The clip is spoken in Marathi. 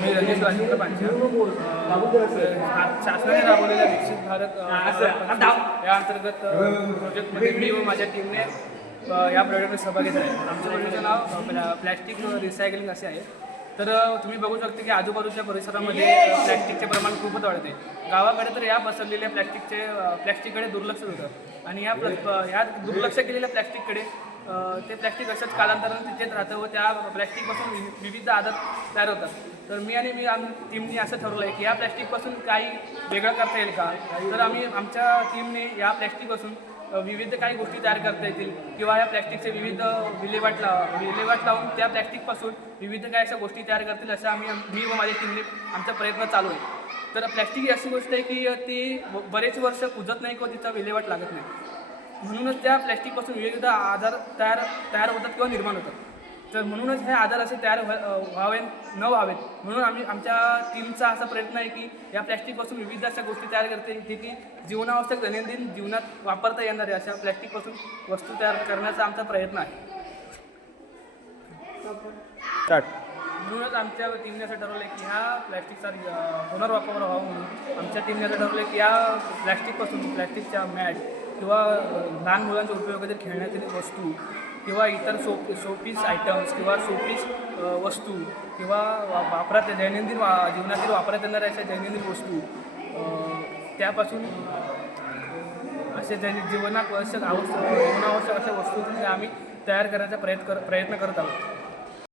मी रमेश राजेंद्र पांचाळ. शासनाने राबवलेल्या विकसित भारत या अंतर्गत प्रोजेक्टमध्ये मी व माझ्या टीमने या प्रोजेक्टमध्ये सहभाग घेतला आहे. आमच्या प्रोजेक्टचं नाव प्लॅस्टिक रिसायकलिंग असे आहे. तर तुम्ही बघू शकता की आजूबाजूच्या परिसरामध्ये प्लॅस्टिकचे प्रमाण खूपच वाढते. गावाकडे तर या पसरलेल्या प्लॅस्टिककडे दुर्लक्ष होतं आणि ह्या दुर्लक्ष केलेल्या प्लॅस्टिककडे ते प्लॅस्टिक असंच कालांतराने तिथेच राहतं व त्या प्लॅस्टिकपासून विविध आदत तयार होतात. तर मी आणि टीमने असं ठरवलं आहे की या प्लॅस्टिकपासून काही वेगळं करता येईल का. तर आमच्या टीमने या प्लॅस्टिकपासून विविध काही गोष्टी तयार करता येतील किंवा या प्लॅस्टिकचे विविध विल्हेवाट लावून त्या प्लॅस्टिकपासून विविध काही अशा गोष्टी तयार करतील असं मी व माझ्या टीमने आमचा प्रयत्न चालू आहे. तर प्लॅस्टिक ही अशी गोष्ट आहे की ती बरेच वर्ष कुजत नाही किंवा तिचा विल्हेवाट लागत नाही. म्हणूनच त्या प्लॅस्टिकपासून विविध आजार तयार होतात किंवा निर्माण होतात. तर म्हणूनच हे आजार असे तयार न व्हावेत म्हणून आमच्या टीमचा असा प्रयत्न आहे की या प्लॅस्टिकपासून विविध अशा गोष्टी तयार करता येतील की जीवनावश्यक दैनंदिन जीवनात वापरता येणाऱ्या अशा प्लॅस्टिकपासून वस्तू तयार करण्याचा आमचा प्रयत्न आहे. म्हणूनच आमच्या टीमने असं ठरवलं आहे की ह्या प्लॅस्टिकचा पुनर्वापर व्हावा म्हणून आमच्या टीमने असं ठरवलं आहे की या प्लॅस्टिकच्या मॅट किंवा लहान मुलांच्या उपयोगातील खेळण्यातील वस्तू किंवा इतर शोपीस आयटम्स किंवा शोपीस वस्तू किंवा दैनंदिन जीवनातील वापरात येणाऱ्या अशा दैनंदिन वस्तू त्यापासून असे जीवनावश्यक अशा वस्तू आम्ही तयार करण्याचा प्रयत्न करत आहोत.